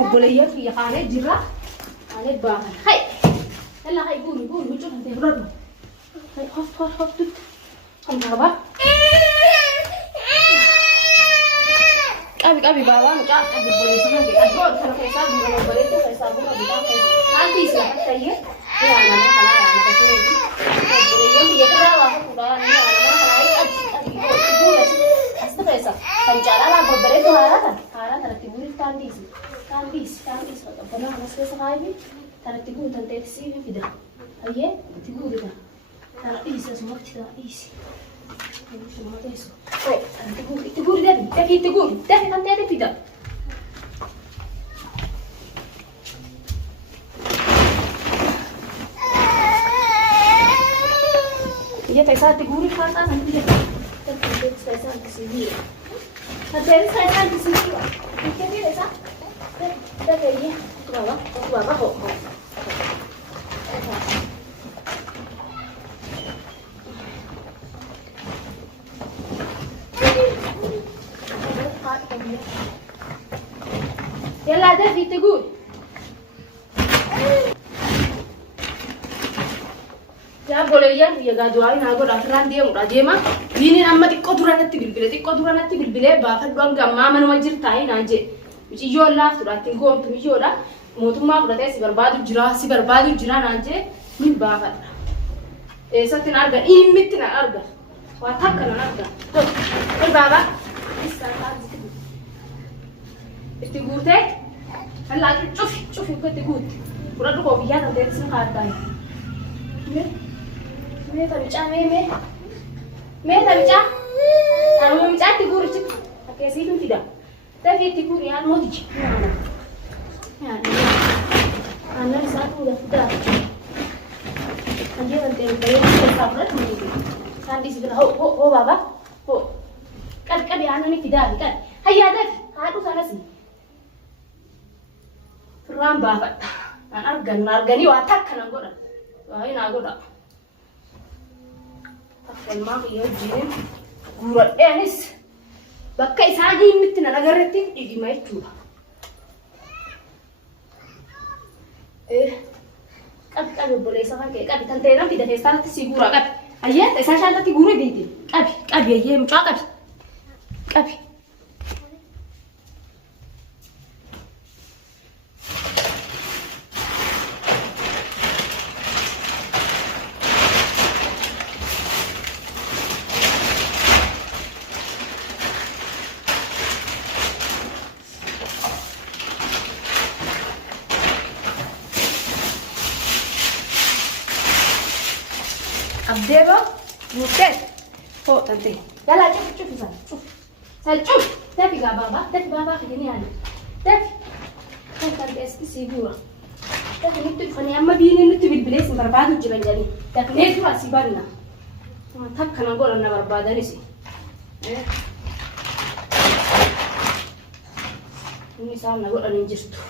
بوليه في خانة جرا خانة باهن هاي يلا هاي قولي وشوف انت برضو هاي خف تت خم بابا أبي بابا نجات أبي بوليه سماه أدور كنا كيساب بنا بوليه تو كيساب بنا بيتا كيساب هذه سلفة تيه يا أنا ما خلاص أنا بتقول بوليه يكرا واحد كذا أنا ما خلاص أبي بوليه أصلا كيساب كنجارا لا بوليه تو هارا ترتيبوري تانديس بنا خلاص كيساب هاي ترتيبون تنتهي في ده أيه تقول ده ترتيس اسمه ترتيس مش ما تيسو تقول ده تقول تنتهي في ده يا تيسا تقول خلاص أنا بدي تنتهي تيسا تسيبيه تنتهي تيسا تسيبيه كيف تيسا ده كذي بابا هو يلا ده في تقول يا بوليه يا قادواي ناقول أفران دي مرادي ما بيني أما تقدرنا تقبله بافد بام جماعة من وجر تاي ناجي مشي يوم لا فراتين قوم تمشي يورا موتو ما براتي سبربادو جرا ناجي من بافد ساتين أرجع متنا أرجع واتاكنا أرجع بابا تقول ده هلا شوف تقول برضو كوفيا نادي تسمع كارداي مي تبيجا مي تبيجا أنا مو ميجا تقول شيء أكيد في ده تبي تقول يا موتي أنا ساتو ده أنجي أنت البيت كسبنا تمشي ساندي سيدنا هو بابا هو كذا أنا ني في ده كذا هيا ده هاتو سانسي فرام بافت أنا أرجعني وأتاكنا نقول وهاي نقول أفضل ما في يوجين قرر إنس بكى إساجي متنا نجرتي يجي ما يتوه قبل بولي سافر كي قبل تنتهي في ده فستان تسيجورا قبل أيه تساشا تيجوري بيتي قبل ييه مش قبل أبدأ مكتب هو تنتهي يلا شوف شوف تبي بابا خليني أنا تبي كان تأسكي سيبورا تبي نكتب فني أما بيني نكتب البليس برباد وجبان جاني تبي نكتب أسيبنا ما تك كنا نقول أنا برباد نسي ini saya nak buat arrange tu.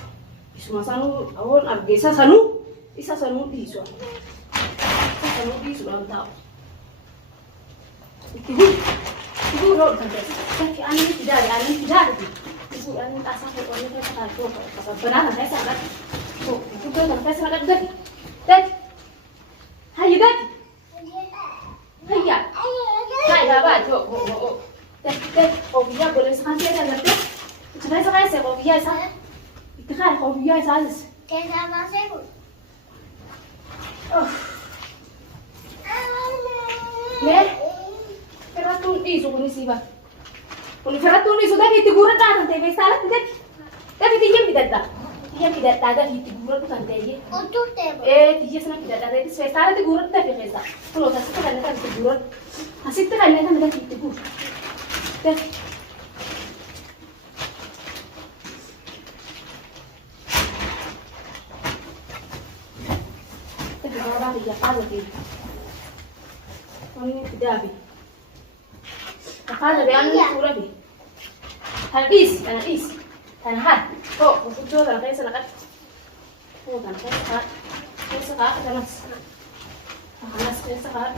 Semua sanu, awal argesa sanu, isa sanu di suan. Sanu di suan tahu. Ibu roh kan deh. Tapi ane tidak. Ibu ane asal orang itu sangat tu. Pasal benar saya sangat. Oh, itu tu sampai sangat dah. Hai dah. Hai ya. Hai dah baca. Oh. Dah. Oh dia boleh sekali ada dah. تخيل سبعة سبعة صح؟ تخيل خوفيا سادس. كذا ما سيقول. ليه؟ فراتون إيزو كوني سيبا. كوني فراتون إيزو ده في تجورة تاعنا تبي سالك ده في تيجي بدأ. تيجي بدأ تاعنا في تجورة تاعنا تيجي. أنتوا تبى. تيجي سنا بدأ ده في سالك تجورة ده في خيسا. كلو تاسيت خلنا كان تجورة. تاسيت خلنا كان في تجورة. ده. يا قاضي أنا كدابي قاضي أنا صورة بي أنا إيس أنا هاد هو وفوتو أنا كيس أنا قد هو أنا كيس قاعد أنا كيس قاعد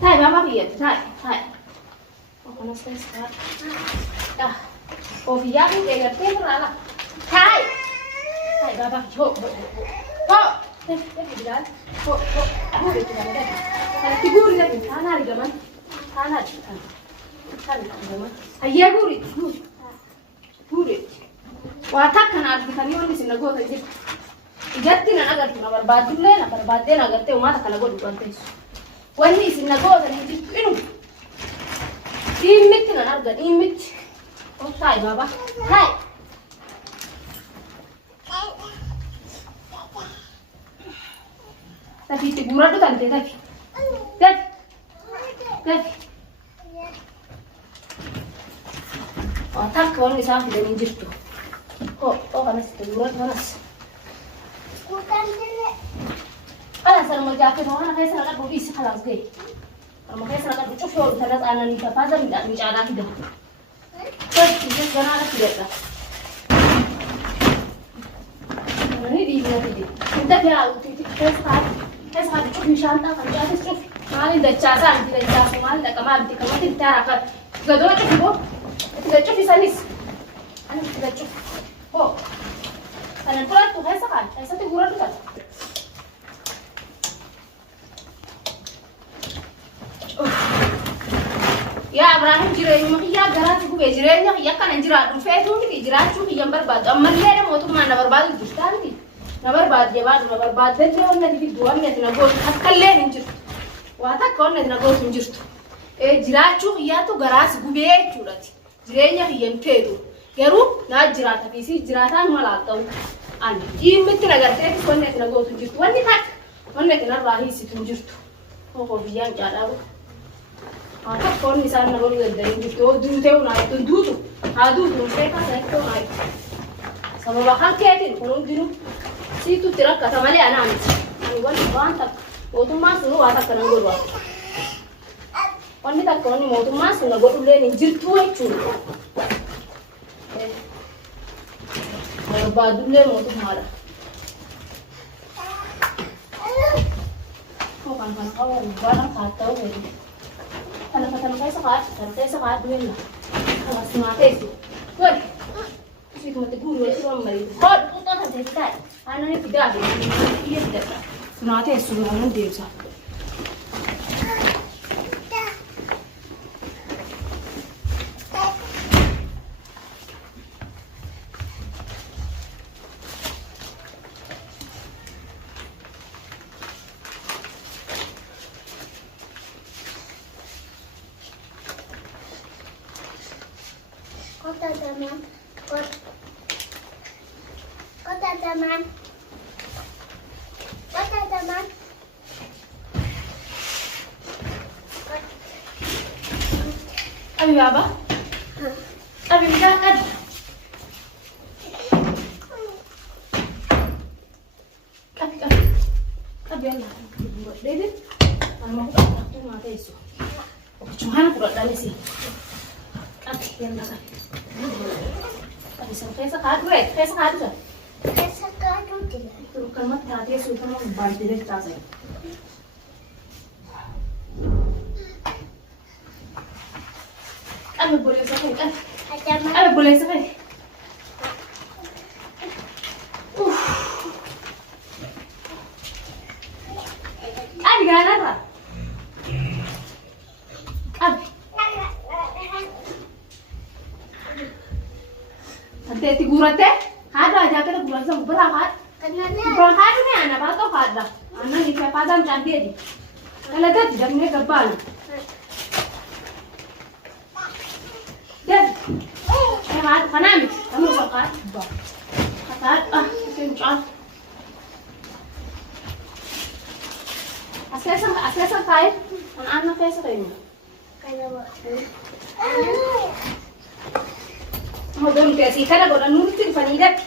تاي ما بقي تاي أنا كيس قاعد أو في يابي كي يرتين ولا لا بابا هو تفضل هو قولي كده أنا تقولي ده أنا رجمان أنا هيا قولي واتاكن أرجعني وأنا سنقول هذي إجتنا أقدر نبرباد لنا بربادين أقدر وما تكلم قول بانتيس وأنا سنقول هذي إنه إيمتنا نرجع إيمت هاي بابا هاي tapi tegura tu tante tapi otak kawan di sana tidak minjir tu kanas tegura kanas asal mau jaket mana kayak sana kan bisa kalas gay kalau kayak sana kan ucap terus anak ni apa aja tidak bicara tidak terus bisa jangan ada tidak lah ini di mana ini kita dia titik terus هذا تشوف مشانتا كان جالس تشوف مالي ده جاسان ده جاس مالي ده كمان دي كمان دي ترى كان قدرت تشوفه تشوفي سانيس أنا تشوف هو أنا قلت له هذا كان هذا تقول له كان يا إبراهيم جري ما هي جرات هو جري يا كان جرات فاتون دي جرات شو هي برباد أما اللي أنا موتو ما أنا برباد الدستان دي نبرباد يا بعد نبرباد ده اللي قلنا دي دوام نتناقول أتكلم نجرت وهتكلم نتناقول نجرت جرات شو هي تو جراس غبية شورتي جرينيا هي مكيدو يرو ناجرات فيسي جراتان ملاتو أنا إيه متنا قرتي كنا نتناقول نجرت واني تك وانا نتناقل سي نجرت هو بيان جالو هتكلم مثلا نقول ده نجرت دوتة ونايت دوتو هادو دوتة كاسيتو نايت سبب خان كيتين كلهم جنو سيتو ترى كتمالي أنا أقول وانت موتو ما سنو واتا كنا نقول واني تكوني موتو ما سنو نقول لين نجرتوا يشون بعدو لين موتو مارا هو كان قوي وانا خاطر وين أنا كيس قاعد وين خلاص ما تيجي قول شيء ما تقول ولا شو مريض قول أنت هتحتاج أنا نبدأ يبدأ نعطيه السلوك من ديوسا kota teman أبي بابا أبي مجاهد أبي يلا ديفيد أنا ما أقدر أحكي مع تيسو وكشوهنا كرة دالسي أبي يلا أبي سام كيسة كارد وين كيسة كارد تو كلمة تاتي سو كلمة بالدير تازي أنا boleh sekali kan? Ada boleh sekali. Abi gana apa? Abi. Nanti tigurat teh? Ada aja kan bulan sama berangkat. Berangkat ni anak apa tu ada? Anak ni siapa dah cantik ni. Kalau dah tidak ni kebal. Dad, hebat, panami, kamu sokat, katat, kencang. Asal kaya, anak kaya sekali. Mau dorong ke sini, karena kalau nurutin panidak.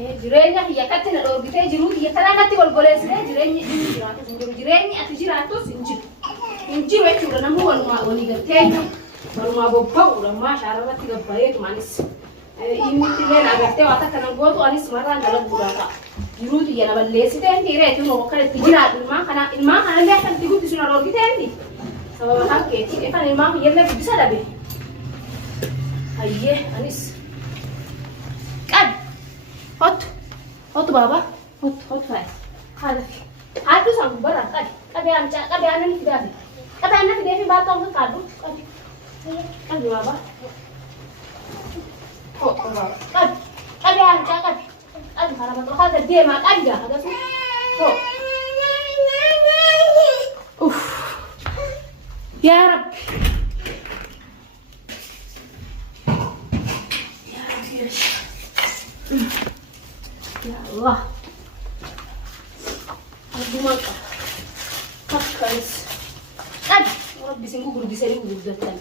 Jirenya, ya kata nak dorong kita jiru, ya karena nanti kalau boleh sih, jirenya ati jiratus, injil itu udah nemu wani gertenya. Baru mau bawa udah mas, arah tiga bayi tu manis. Ini tiga naga teh, watak karena gua tu anis marah dalam buraka. Juru tu ya nabal lesi teh kira itu mau kalau tiga ilma karena dia kan tiga tu sudah lagi teh ni. Sama macam ke, kan ilma yang lebih bisa lebih. Ayah anis. Kan, Kottu baba. Kottu fai. Hadu sang bara kadi. Kadi anan tidak ada. Kadi anan tidak ada batok ke kadu. Kadi baba. Kottu baba. Kadi anca kadi. Kadi mana batok kadi dia mak kadi dah ada sih. Kok. Ya Rabbi. Ya Rabbi. Ya Allah. Aduh maka. Guys. Orang bising guru bisa ini guru datang.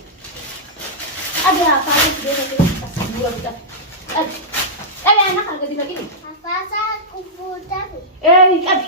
Ada apa yang sudah nanti kasih guru kita. Tapi enak harga tidak gini. Apa sah kubutan? Abi.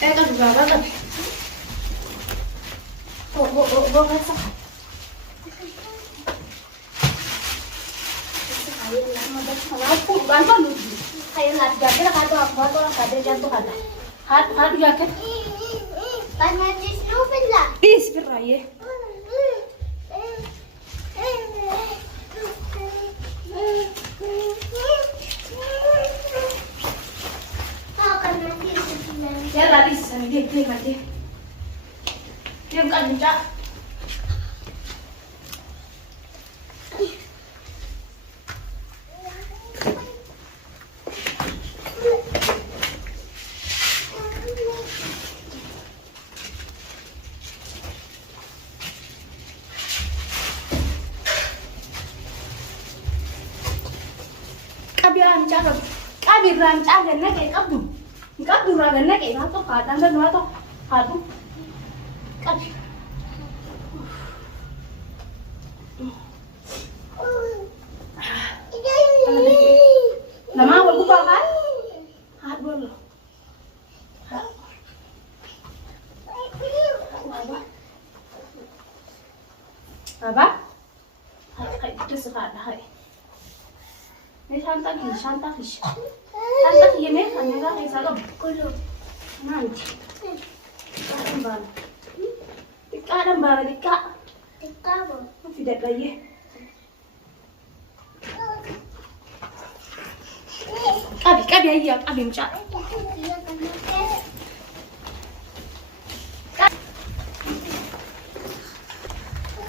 Kan berapa tapi? Oh, rasa. Kayak lama banget kalau pun bantu lu. Kayak lagi jaket ada apa tuh ada jantung ada. Hat jaket. Banyak di snowball lah. Bismillah ya. Ya lari sana dia mati. Dia bukan mencak. Kabiran cakap. Kabiran cakap nak kabur. Kabur ragan nak itu kadang kan itu aduh. Kabir. Lama awal buka kan? Aduh loh. Apa? Kayak itu sekarang hai. Ini santai. Santai ini hanya kayak salam. Nanti. Ada mbak. Dika apa? Tidak lagi. Abi aja, abi mencak.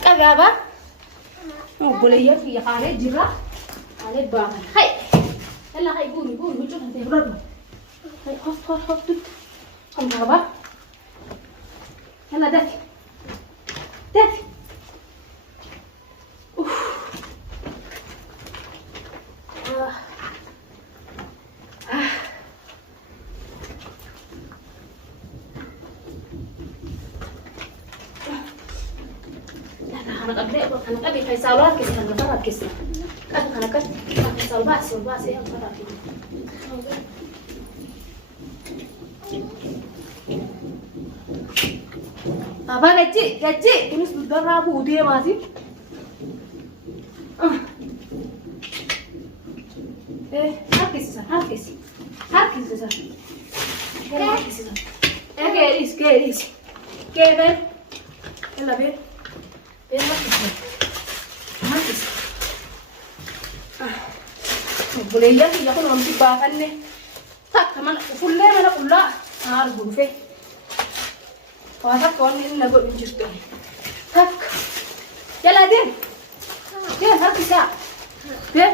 Abi apa? Oh boleh ya, kalian jirah. Kalian banget. Hai. Yalla hai guru lucu nanti berapa? Hai hop tuh. Kamu apa? Yalla dah. Anak abi kayak saluran kisah kan berat kisah. Anak pakai salbas ya berat itu. Apa gaji ini sudah rabu dia masih. Harkis. Keris. Keber. Ela ver. Harkis. Boleh ya, aku nanti bahkan nih. Tak, mana kulla. Harus buffet. Watak kon ini lagu binjus deh. Tak. Jalan dia harus bisa. Dia.